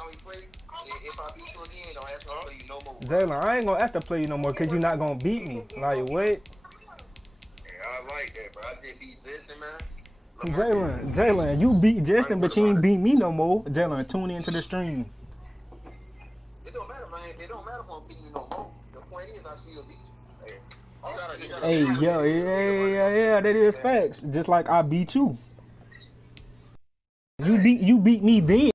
time we play, if I beat you again, don't ask me to play you no more. Jalen, I ain't gonna have to play you no more because you're not gonna beat me. Like, what? Yeah, I like that, bro. I did beat Justin, man. Jalen, you beat Justin, but you ain't beat me no more. Jalen, tune into the stream. It don't matter, man. It don't matter if I'm beating you no more. The point is, I still beat you. Hey, yo, yeah, that is facts. Just like I beat you. You beat me then.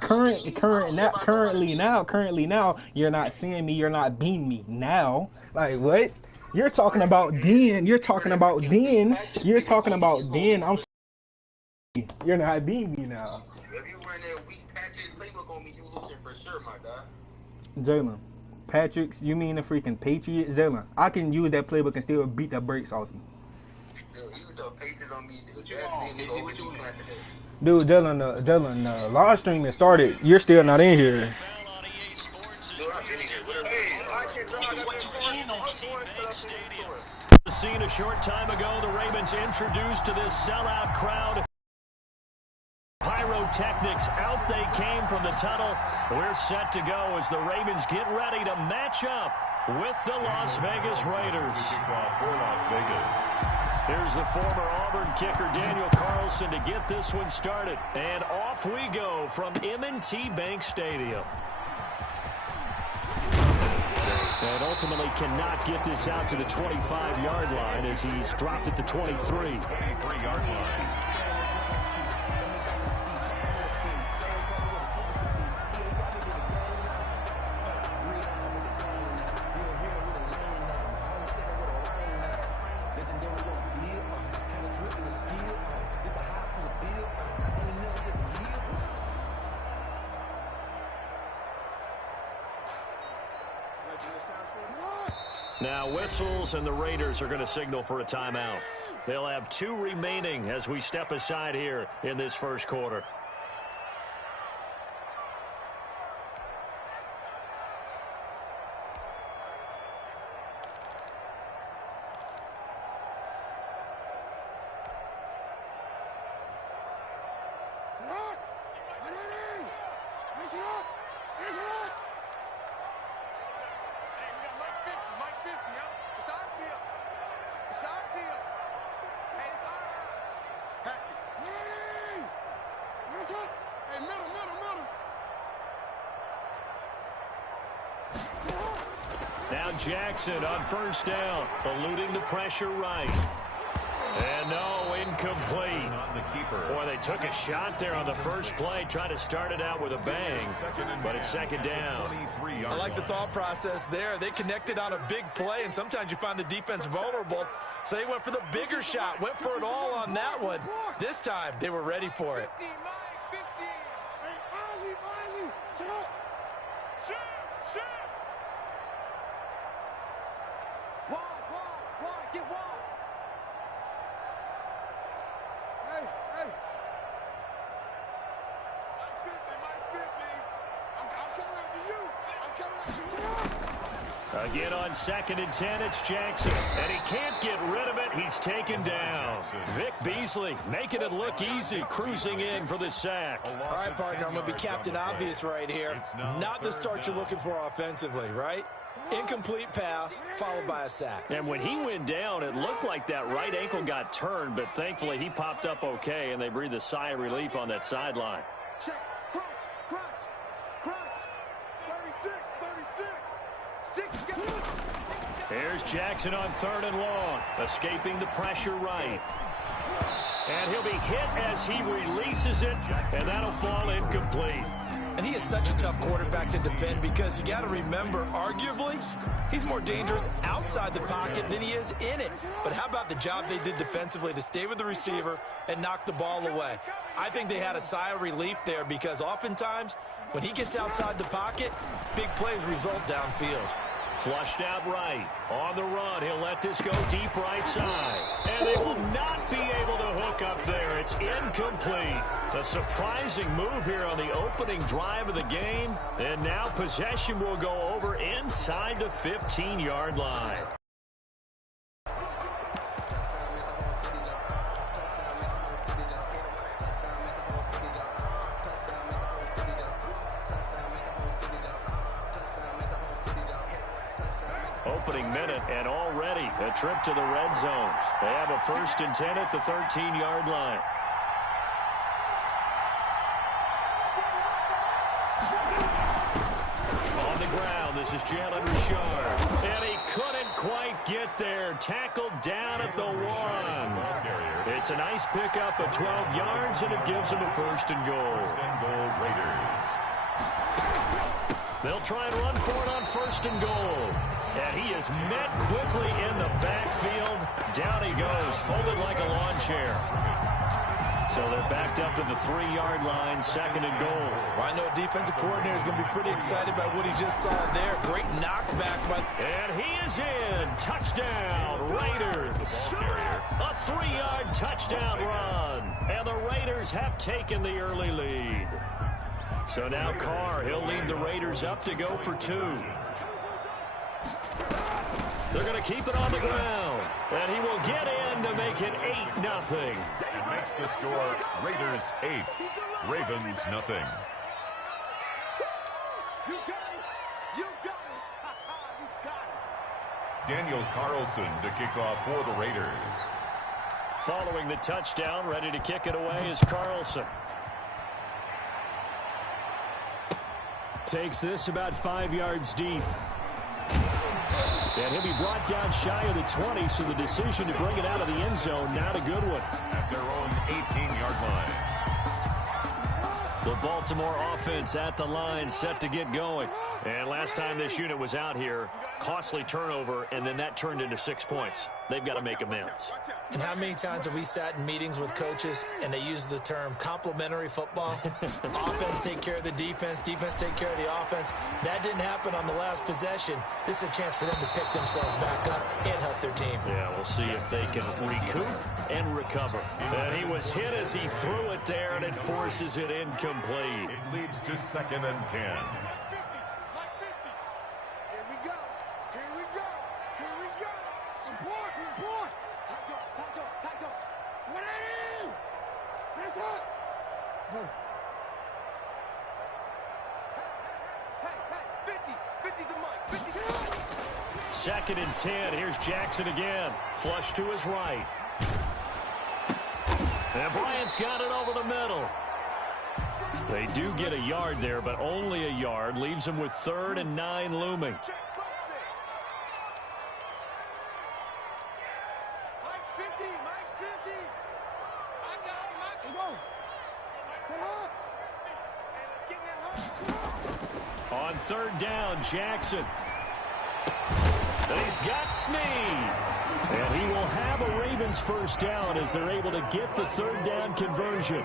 Currently now, you're not seeing me. You're not beating me now. Like what? You're talking about then. You're talking about then. I'm. You're not beating me now. If you run that weak Patrick's playbook on me, you losing for sure, my guy. Jalen, Patrick's? You mean the freaking Patriots? Jalen, I can use that playbook and still beat the brakes off you. Dude, use the Patriots on me, dude. Dude, Jalen, the live stream has started. You're still not in here. Seen a short time ago, the Ravens introduced to this sellout crowd. Pyrotechnics, out they came from the tunnel. We're set to go as the Ravens get ready to match up with the Las Vegas Raiders. Here's the former Auburn kicker, Daniel Carlson, to get this one started. And off we go from M&T Bank Stadium. And ultimately cannot get this out to the 25-yard line as he's dropped at the 23-yard line. Now whistles, and the Raiders are going to signal for a timeout. They'll have 2 remaining as we step aside here in this first quarter. Now Jackson on first down, eluding the pressure right. And no, incomplete. Boy, they took a shot there on the first play, trying to start it out with a bang, but it's second down. I like the thought process there. They connected on a big play, and sometimes you find the defense vulnerable, so they went for the bigger shot, went for it all on that one. This time, they were ready for it. Again on 2nd and 10, it's Jackson, and he can't get rid of it. He's taken down. Vic Beasley making it look easy, cruising in for the sack. All right, partner, I'm going to be Captain Obvious right here. Not the start you're looking for offensively, right? Incomplete pass, followed by a sack. And when he went down, it looked like that right ankle got turned, but thankfully he popped up okay, and they breathed a sigh of relief on that sideline. Check, crunch, 36. Here's Jackson on 3rd and long, escaping the pressure right. And he'll be hit as he releases it, and that'll fall incomplete. And he is such a tough quarterback to defend because you got to remember, arguably, he's more dangerous outside the pocket than he is in it. But how about the job they did defensively to stay with the receiver and knock the ball away? I think they had a sigh of relief there because oftentimes when he gets outside the pocket, big plays result downfield. Flushed out right. On the run, he'll let this go deep right side. And they will not be able to hook up there. It's incomplete. A surprising move here on the opening drive of the game. And now possession will go over inside the 15-yard line. opening minute, and already a trip to the red zone. They have a 1st and 10 at the 13-yard line. On the ground, this is Jalen Richard. And he couldn't quite get there. Tackled down at the 1. It's a nice pickup of 12 yards, and it gives him a 1st and goal. Raiders. They'll try and run for it on 1st and goal. And he is met quickly in the backfield. Down he goes, folded like a lawn chair. So they're backed up to the 3-yard line, 2nd and goal. Well, I know defensive coordinator is going to be pretty excited by what he just saw there. Great knockback. And he is in. Touchdown, Raiders. A 3-yard touchdown run. And the Raiders have taken the early lead. So now Carr, he'll lead the Raiders up to go for 2. They're going to keep it on the ground. And he will get in to make it 8-0. It makes the score Raiders 8, Ravens nothing. You got it. You got it. You got it. Daniel Carlson to kick off for the Raiders. Following the touchdown, ready to kick it away is Carlson. Takes this about 5 yards deep. And he'll be brought down shy of the 20, so the decision to bring it out of the end zone, not a good one. At their own 18-yard line. The Baltimore offense at the line, set to get going. And last time this unit was out here, costly turnover, and then that turned into 6 points. They've got to make amends. And how many times have we sat in meetings with coaches and they use the term complementary football? Offense take care of the defense, defense take care of the offense. That didn't happen on the last possession. This is a chance for them to pick themselves back up and help their team. Yeah, we'll see if they can recoup and recover. And he was hit as he threw it there, and it forces it incomplete. It leads to 2nd and 10. Second and 10. Here's Jackson again. Flush to his right. And Bryant's got it over the middle. They do get a yard there, but only a yard. Leaves them with 3rd and 9 looming. Mike's 50. Mike's 50. I got it, Mike. Come on. Come on. Hey, let's get that hard. On 3rd down, Jackson. And he's got Snead. And he will have a Ravens 1st down as they're able to get the 3rd down conversion.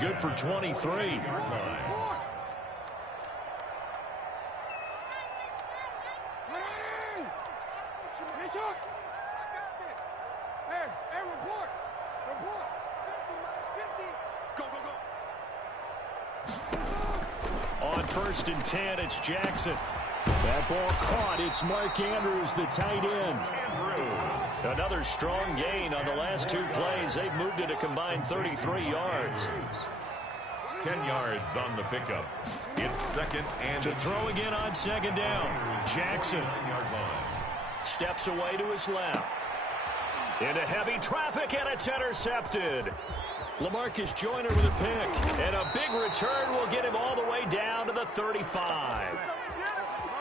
Good for 23. On 1st and 10, it's Jackson. That ball caught. It's Mark Andrews, the tight end. Another strong gain on the last 2 plays. They've moved it a combined 33 yards. 10 yards on the pickup. It's 2nd and to throw again on 2nd down. Jackson steps away to his left. Into heavy traffic, and it's intercepted. LaMarcus Joyner with a pick. And a big return will get him all the way down to the 35.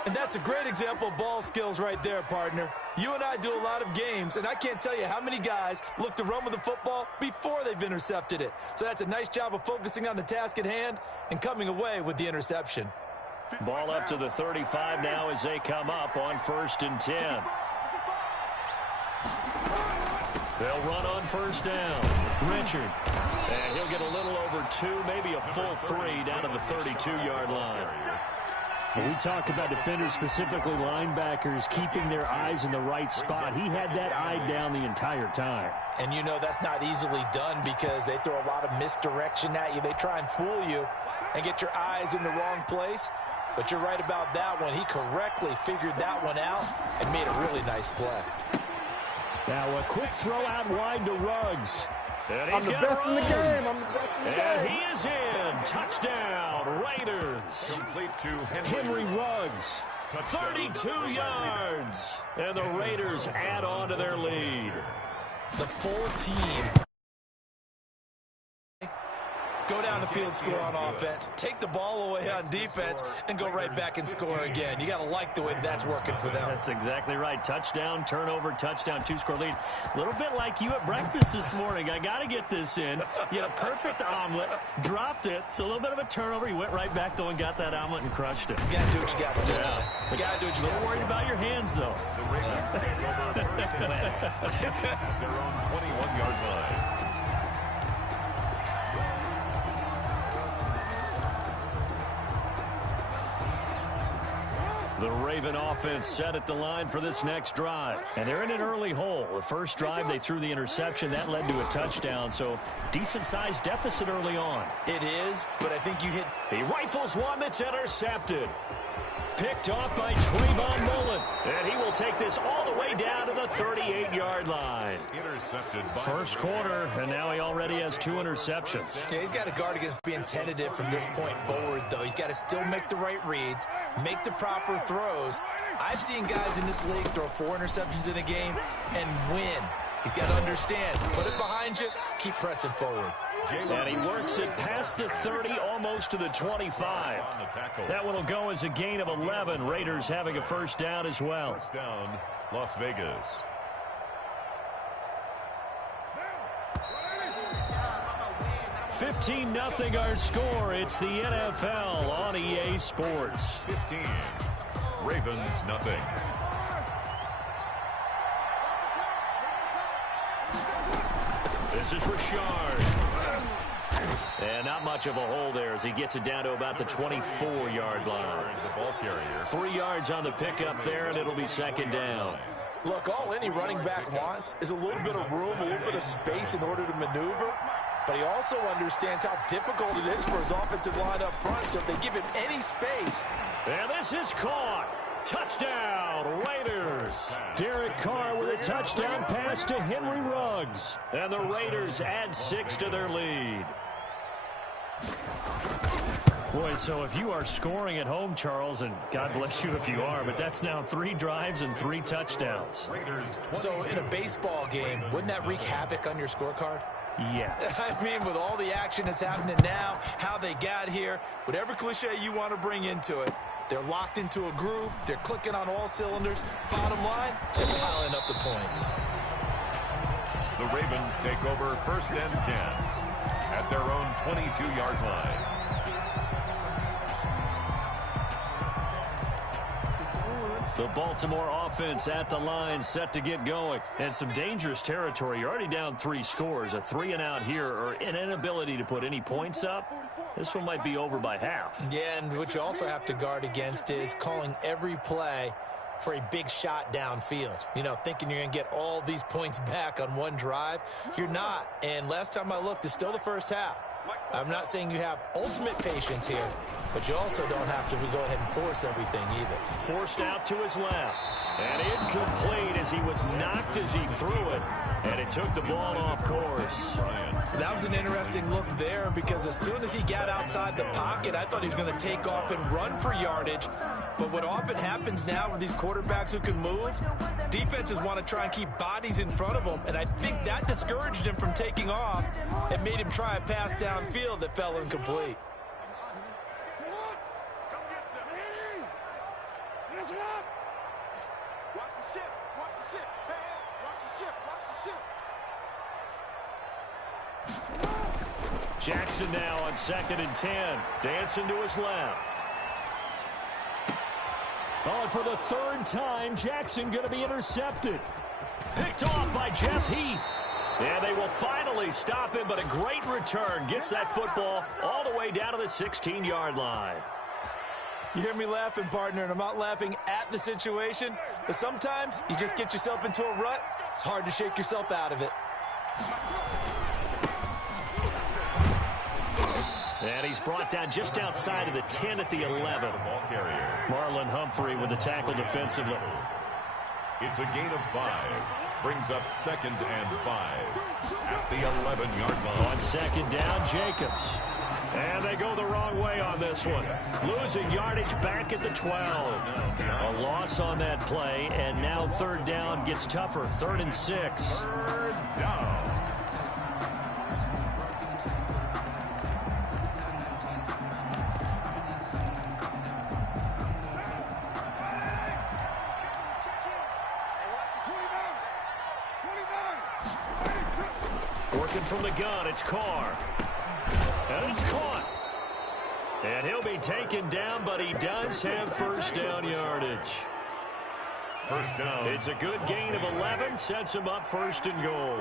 And that's a great example of ball skills right there, partner. You and I do a lot of games, and I can't tell you how many guys look to run with the football before they've intercepted it. So that's a nice job of focusing on the task at hand and coming away with the interception. Ball up to the 35 now as they come up on 1st and 10. They'll run on 1st down. Richard. And he'll get a little over 2, maybe a full 3 down to the 32-yard line. When we talk about defenders, specifically linebackers, keeping their eyes in the right spot, he had that eye down the entire time. And you know that's not easily done because they throw a lot of misdirection at you. They try and fool you and get your eyes in the wrong place. But you're right about that one. He correctly figured that one out and made a really nice play. Now a quick throw out wide to Ruggs. And I'm the best in the game. I'm the best in the game. And he is in. Touchdown, Raiders. Complete to Henry Ruggs. 32 yards. And the Raiders add on to their lead. The full team go down the field, score on offense, take the ball away on defense, and go right back and score again. You got to like the way that's working for them. That's exactly right. Touchdown, turnover, touchdown, two-score lead. A little bit like you at breakfast this morning. I got to get this in. You had a perfect omelet, dropped it. So a little bit of a turnover. You went right back, though, and got that omelet and crushed it. You got to do what you got to do. Yeah. You got to do what you got to do. A little worried about your hands, though. The Ravens take over first and 10 at their own 21-yard line. The Raven offense set at the line for this next drive. And they're in an early hole. The first drive, they threw the interception. That led to a touchdown, so decent-sized deficit early on. It is, but I think you hit. He rifles one that's intercepted. Picked off by Trayvon Mullen. And he will take this all the way down to the 38-yard line. Intercepted by First quarter, and now he already has 2 interceptions. Yeah, he's got to guard against being tentative from this point forward, though. He's got to still make the right reads, make the proper throws. I've seen guys in this league throw 4 interceptions in a game and win. He's got to understand, put it behind you, keep pressing forward. And he works it past the 30, almost to the 25. That one will go as a gain of 11. Raiders having a first down as well. First down, Las Vegas. 15-0 our score. It's the NFL on EA Sports. 15. Ravens, nothing. This is Richard. And not much of a hole there as he gets it down to about the 24-yard line. The ball carrier. 3 yards on the pickup there, and it'll be second down. Look, all any running back wants is a little bit of room, a little bit of space in order to maneuver. But he also understands how difficult it is for his offensive line up front, so if they give him any space. And this is caught. Touchdown, Raiders. Derek Carr with a touchdown pass to Henry Ruggs. And the Raiders add 6 to their lead. Boy, so if you are scoring at home, Charles, and God bless you if you are, but that's now 3 drives and 3 touchdowns. So in a baseball game, wouldn't that wreak havoc on your scorecard? Yes. I mean, with all the action that's happening now, how they got here, whatever cliche you want to bring into it, they're locked into a groove. They're clicking on all cylinders. Bottom line, they're piling up the points. The Ravens take over first and 10 at their own 22-yard line. The Baltimore offense at the line, set to get going. And some dangerous territory. You're already down 3 scores. A 3-and-out here, or an inability to put any points up. This one might be over by half. Yeah, and what you also have to guard against is calling every play for a big shot downfield. You know, thinking you're going to get all these points back on one drive. You're not. And last time I looked, it's still the first half. I'm not saying you have ultimate patience here, but you also don't have to go ahead and force everything either. Forced out to his left. And incomplete as he was knocked as he threw it. And it took the ball off course. That was an interesting look there because as soon as he got outside the pocket, I thought he was going to take off and run for yardage. But what often happens now with these quarterbacks who can move, defenses want to try and keep bodies in front of them. And I think that discouraged him from taking off and made him try a pass downfield that fell incomplete. Jackson now on 2nd and 10. Dancing to his left. Oh, and for the 3rd time, Jackson going to be intercepted. Picked off by Jeff Heath. And they will finally stop him, but a great return. Gets that football all the way down to the 16-yard line. You hear me laughing, partner, and I'm not laughing at the situation, but sometimes you just get yourself into a rut. It's hard to shake yourself out of it. And he's brought down just outside of the 10 at the 11. Marlon Humphrey with the tackle defensively. It's a gain of 5. Brings up 2nd and 5 at the 11-yard line. On 2nd down, Jacobs. And they go the wrong way on this one. Losing yardage back at the 12. A loss on that play, and now third down gets tougher. 3rd and 6. Third down. Working from the gun, it's Carr. And it's caught. And he'll be taken down, but he does have first down yardage. First down. It's a good gain of 11, sets him up 1st and goal.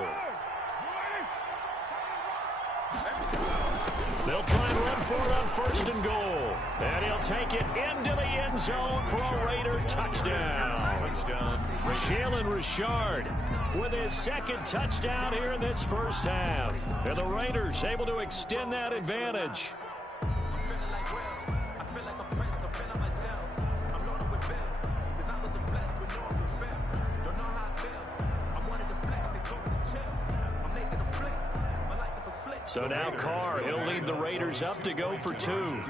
They'll try and run for it on 1st and goal. And he'll take it into the end zone for a Raider touchdown. Jalen Richard with his 2nd touchdown here in this first half. And the Raiders able to extend that advantage. So now Carr, he'll lead the Raiders up to go for 2.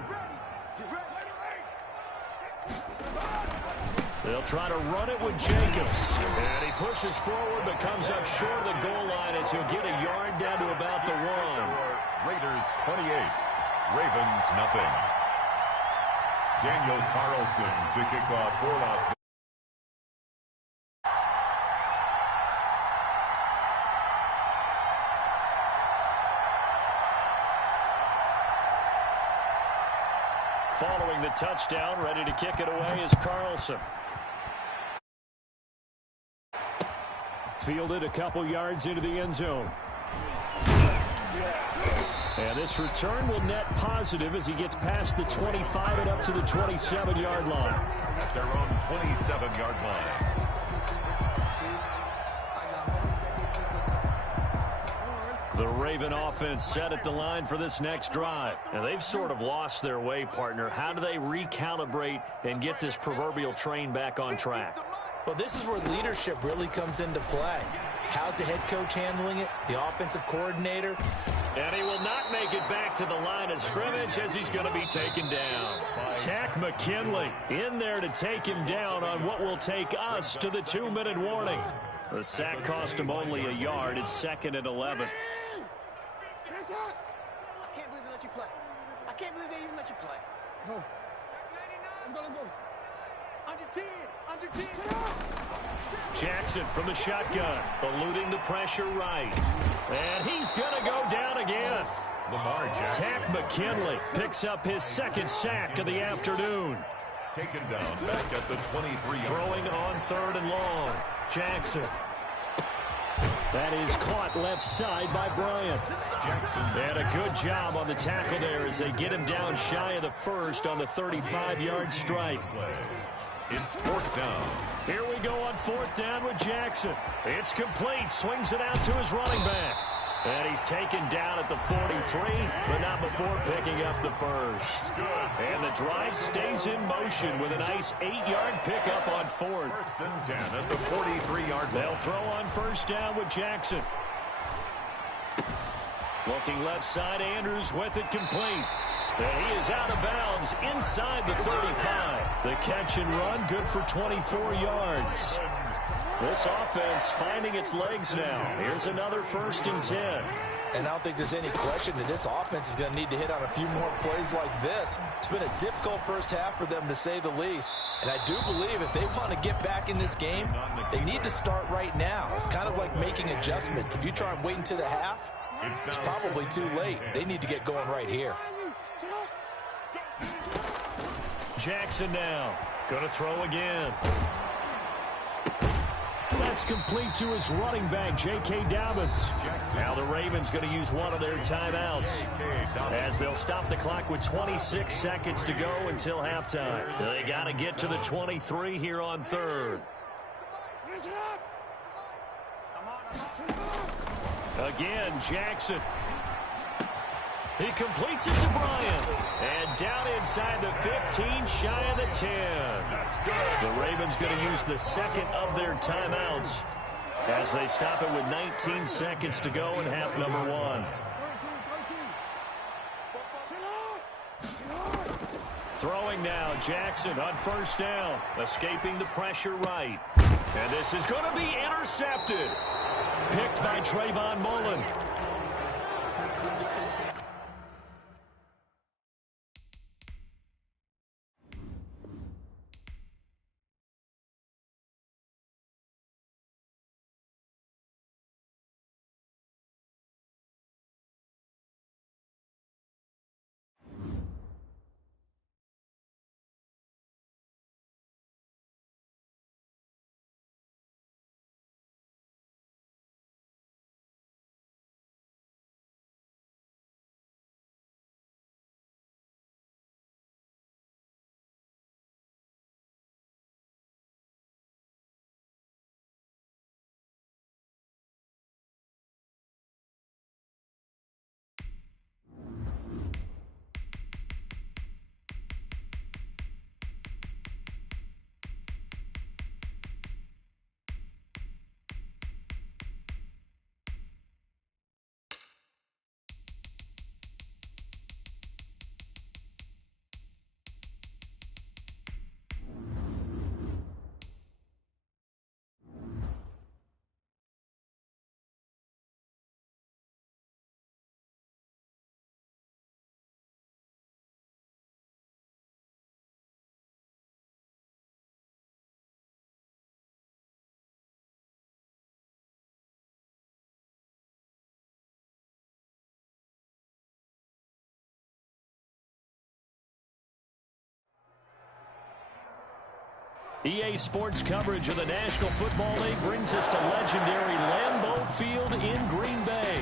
They'll try to run it with Jacobs. And he pushes forward but comes up short of the goal line as he'll get a yard down to about the 1. Raiders 28, Ravens nothing. Daniel Carlson to kick off for Las Vegas. Following the touchdown, ready to kick it away is Carlson. Fielded a couple yards into the end zone. And this return will net positive as he gets past the 25 and up to the 27-yard line. At their own 27-yard line. The Raven offense set at the line for this next drive. And they've sort of lost their way, partner. How do they recalibrate and get this proverbial train back on track? Well, this is where leadership really comes into play. How's the head coach handling it? The offensive coordinator? And he will not make it back to the line of scrimmage as he's going to be taken down. Tack McKinley in there to take him down on what will take us to the 2-minute warning. The sack cost him only a yard. It's 2nd and 11. I can't believe they let you play. I can't believe they even let you play. Go. I'm going to go. Under 10. Under 10. Jackson from the shotgun, eluding the pressure right. And he's going to go down again. Lamar Jackson. Tack McKinley picks up his 2nd sack of the afternoon. Taken down back at the 23. Throwing on 3rd and long. Jackson. That is caught left side by Bryant. Jackson. And a good job on the tackle there as they get him down shy of the 1st on the 35-yard strike. It's 4th down. Here we go on 4th down with Jackson. It's complete. Swings it out to his running back. And he's taken down at the 43, but not before picking up the 1st. And the drive stays in motion with a nice 8-yard pickup on 4th. 1st and 10 at the 43-yard line. They'll throw on 1st down with Jackson. Looking left side, Andrews with it complete. And he is out of bounds inside the 35. The catch and run good for 24 yards. This offense finding its legs now. Here's another 1st and 10. And I don't think there's any question that this offense is going to need to hit on a few more plays like this. It's been a difficult first half for them, to say the least. And I do believe if they want to get back in this game, they need to start right now. It's kind of like making adjustments. If you try and wait until the half, it's probably too late. They need to get going right here. Jackson now. Going to throw again. That's complete to his running back, J.K. Dobbins. Now the Ravens going to use one of their timeouts as they'll stop the clock with 26 seconds to go until halftime. They got to get to the 23 here on 3rd. Again, Jackson. He completes it to Bryant. And down inside the 15, shy of the 10. The Ravens going to use the 2nd of their timeouts as they stop it with 19 seconds to go in half number 1. Throwing now, Jackson on first down, escaping the pressure right. And this is going to be intercepted. Picked by Trayvon Mullen. EA Sports coverage of the National Football League brings us to legendary Lambeau Field in Green Bay.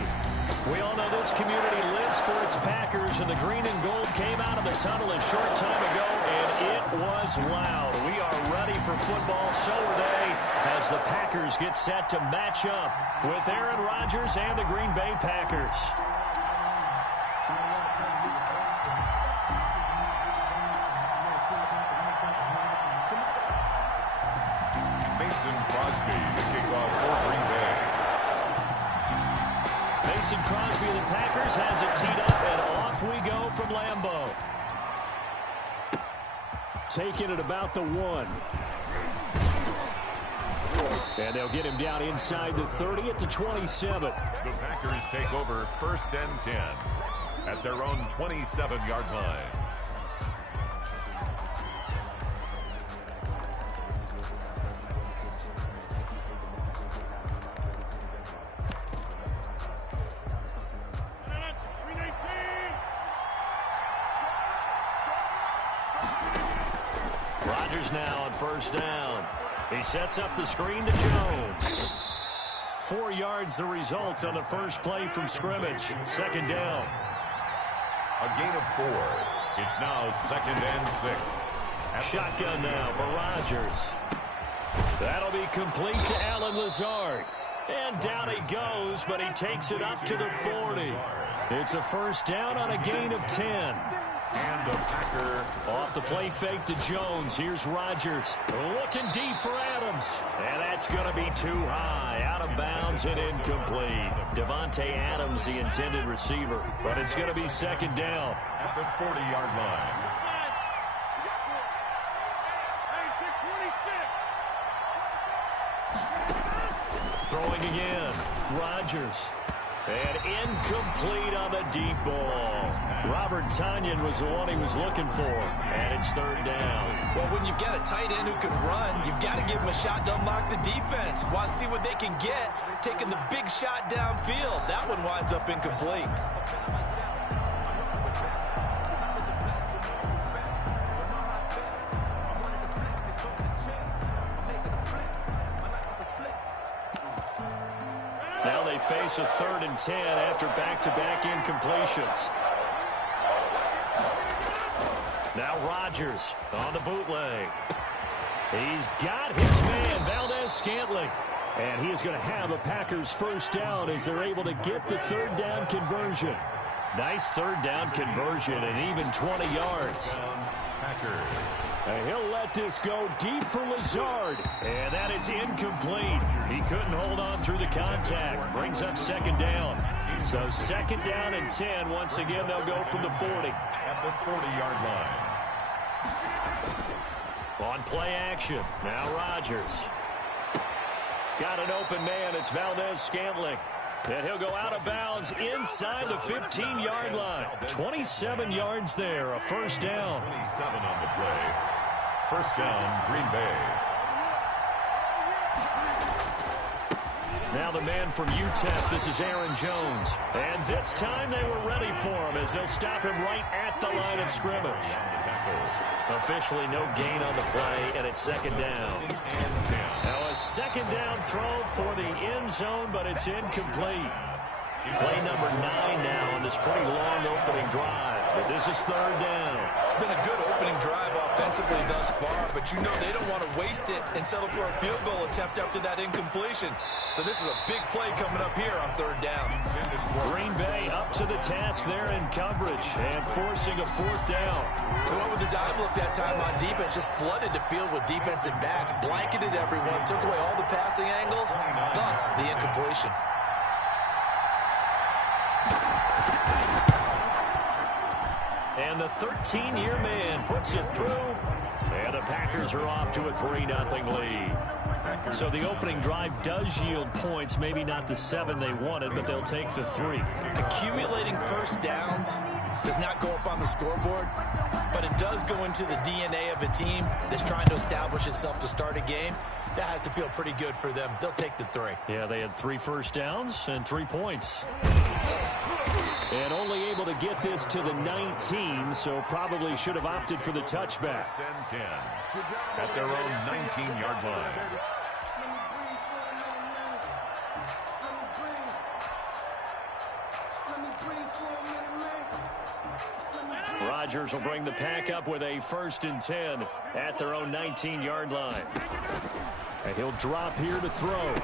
We all know this community lives for its Packers, and the green and gold came out of the tunnel a short time ago, and it was loud. We are ready for football, so are they, as the Packers get set to match up with Aaron Rodgers and the Green Bay Packers. Mason Crosby, the kickoff for Green Bay. Mason Crosby of the Packers has it teed up, and off we go from Lambeau. Taking it about the 1. And they'll get him down inside the 30 at the 27. The Packers take over 1st and 10 at their own 27-yard line. Rodgers now on first down. He sets up the screen to Jones. 4 yards the result on the first play from scrimmage. 2nd down. A gain of 4. It's now 2nd and 6. Shotgun now for Rodgers. That'll be complete to Allen Lazard. And down he goes, but he takes it up to the 40. It's a first down on a gain of 10. And the Packer off the play fake to Jones. Here's Rodgers looking deep for Adams. And that's going to be too high. Out of bounds and incomplete. Devontae Adams, the intended receiver. But it's going to be 2nd down. At the 40-yard line. Throwing again. Rodgers. And incomplete on the deep ball. Robert Tonyan was the one he was looking for. And it's 3rd down. Well, when you've got a tight end who can run, you've got to give him a shot to unlock the defense. Want to see what they can get, taking the big shot downfield. That one winds up incomplete. Now they face a 3rd and 10 after back-to-back incompletions. Now Rodgers on the bootleg. He's got his man, Valdez-Scantling. And he is going to have a Packers first down as they're able to get the 3rd down conversion. Nice 3rd down conversion and even 20 yards. Packers. And he'll let this go deep for Lazard. And that is incomplete. He couldn't hold on through the contact. Brings up 2nd down. So 2nd down and 10. Once again, they'll go from the 40. At the 40-yard line. On play action, now Rodgers. Got an open man, it's Valdez-Scantling. And he'll go out of bounds inside the 15-yard line. 27 yards there, a first down. 27 on the play. First down, Green Bay. Now the man from UTEP, this is Aaron Jones. And this time they were ready for him as they'll stop him right at the line of scrimmage. Officially no gain on the play, and it's second down. Now a second down throw for the end zone, but it's incomplete. Play number 9 now on this pretty long opening drive. But this is third down. It's been a good opening drive offensively thus far, but you know they don't want to waste it and settle for a field goal attempt after that incompletion. So this is a big play coming up here on third down. Green Bay up to the task there in coverage and forcing a fourth down. They went with the dive look that time on defense, just flooded the field with defensive backs, blanketed everyone, took away all the passing angles, thus the incompletion. And the 13-year man puts it through. And the Packers are off to a 3-0 lead. So the opening drive does yield points, maybe not the 7 they wanted, but they'll take the 3. Accumulating first downs does not go up on the scoreboard, but it does go into the DNA of a team that's trying to establish itself to start a game. That has to feel pretty good for them. They'll take the 3. Yeah, they had 3 first downs and 3 points. And only able to get this to the 19, so probably should have opted for the touchback. First and 10 at their own 19-yard line. Rodgers will bring the pack up with a 1st and 10 at their own 19-yard line. And he'll drop here to throw.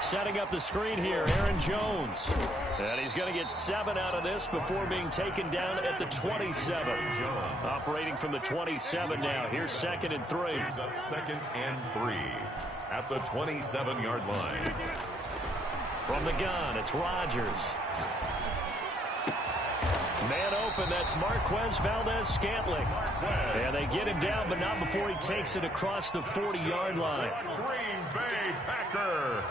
Setting up the screen here, Aaron Jones. And he's going to get 7 out of this before being taken down at the 27. Operating from the 27 now. Here's 2nd and 3. He's up 2nd and 3 at the 27-yard line. From the gun, it's Rodgers. Man open, that's Marquez Valdez-Scantling. And they get him down, but not before he takes it across the 40-yard line. Green Bay Packer.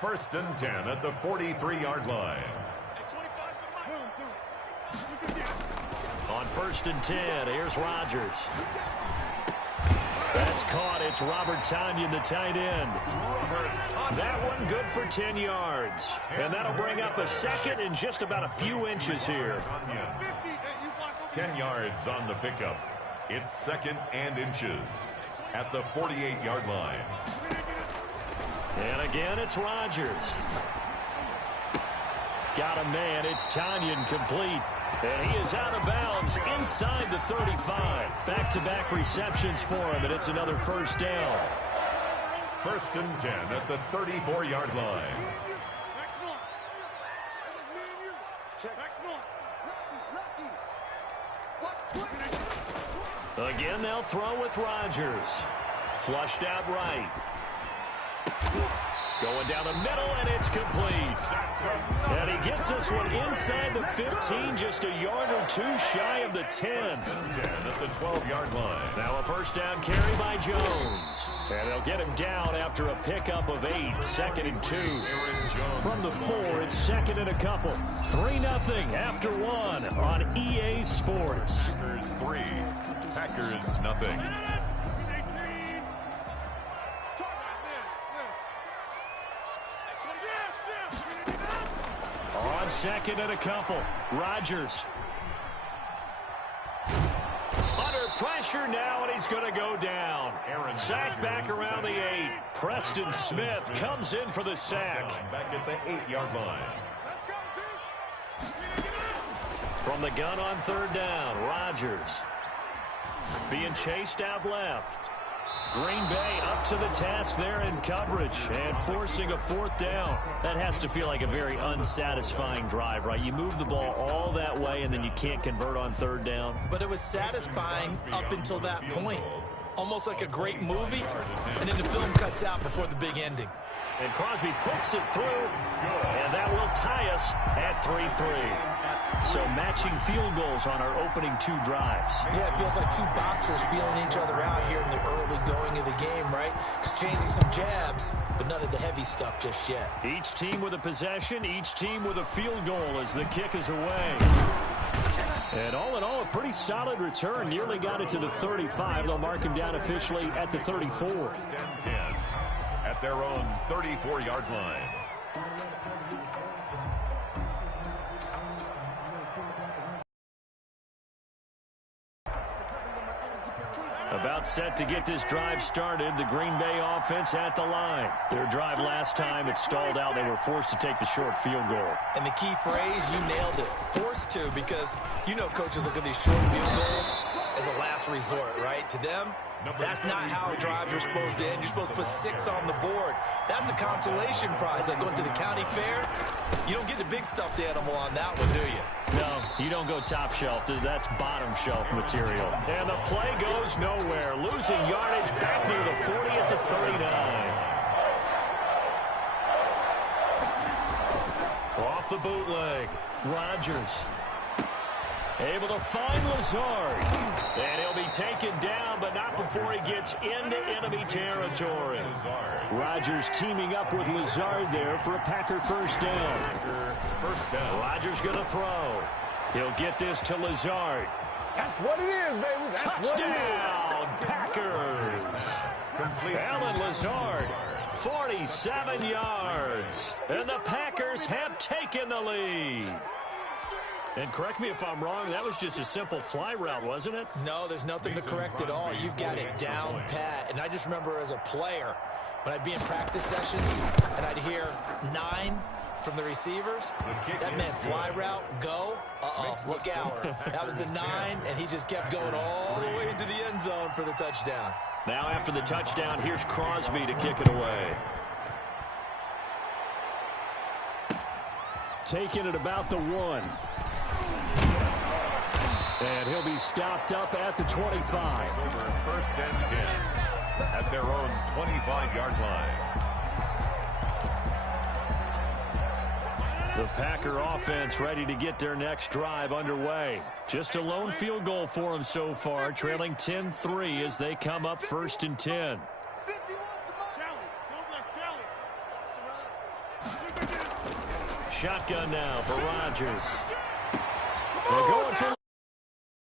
1st and 10 at the 43-yard line. On 1st and 10, here's Rodgers. That's caught. It's Robert Tonyan, the tight end. That one good for 10 yards. And that'll bring up a 2nd and just about a few inches here. 10 yards on the pickup. It's 2nd and inches at the 48-yard line. And again, it's Rodgers. Got a man. It's Tonyan complete. And he is out of bounds inside the 35. Back-to-back receptions for him, and it's another first down. 1st and 10 at the 34-yard line. Again, they'll throw with Rodgers. Flushed out right. Going down the middle, and it's complete. And he gets this one inside the 15, just a yard or 2 shy of the 10. 10 at the 12-yard line. Now a first down carry by Jones. And they'll get him down after a pickup of 8. 2nd and 2. From the 4, it's 2nd and a couple. 3-0 after 1 on EA Sports. Packers 3. Packers nothing. On 2nd and a couple. Rodgers. Under pressure now, and he's going to go down. Sack back around the 8. Preston Smith comes in for the sack. Back at the 8-yard line. From the gun on 3rd down, Rodgers. Being chased out left. Green Bay up to the task there in coverage and forcing a 4th down. That has to feel like a very unsatisfying drive, right? You move the ball all that way and then you can't convert on 3rd down. But it was satisfying up until that point. Almost like a great movie, and then the film cuts out before the big ending. And Crosby puts it through, and that will tie us at 3-3. So matching field goals on our opening 2 drives. Yeah, it feels like 2 boxers feeling each other out here in the early going of the game, right? Exchanging some jabs, but none of the heavy stuff just yet. Each team with a possession, each team with a field goal as the kick is away. And all in all, a pretty solid return. Nearly got it to the 35. They'll mark him down officially at the 34. 10 at their own 34-yard line. About set to get this drive started. The Green Bay offense at the line. Their drive last time, it stalled out. They were forced to take the short field goal. And the key phrase, you nailed it. Forced to, because you know coaches look at these short field goals as a last resort, right? To them, that's not how drives are supposed to end. You're supposed to put 6 on the board. That's a consolation prize. Like going to the county fair, you don't get the big stuffed animal on that one, do you? No, you don't go top shelf. That's bottom shelf material. And the play goes nowhere. Losing yardage back near the 40 at the 39. Off the bootleg. Rodgers. Able to find Lazard. And he'll be taken down, but not before he gets into enemy territory. Rodgers teaming up with Lazard there for a Packer first down. Rodgers going to throw. He'll get this to Lazard. That's what it is, baby. That's Touchdown, Packers. Alan Lazard, 47 yards. And the Packers have taken the lead. And correct me if I'm wrong, that was just a simple fly route, wasn't it? No, there's nothing to correct at all. You've got it down pat. And I just remember as a player, when I'd be in practice sessions and I'd hear 9 from the receivers, that meant fly route, go, look out. That was the 9, and he just kept going all the way into the end zone for the touchdown. Now after the touchdown, here's Crosby to kick it away. Taking it about the 1. And he'll be stopped up at the 25. Over 1st and 10 at their own 25-yard line. The Packer offense ready to get their next drive underway. Just a lone field goal for them so far, trailing 10-3 as they come up 1st and 10. Shotgun now for Rodgers. They're going for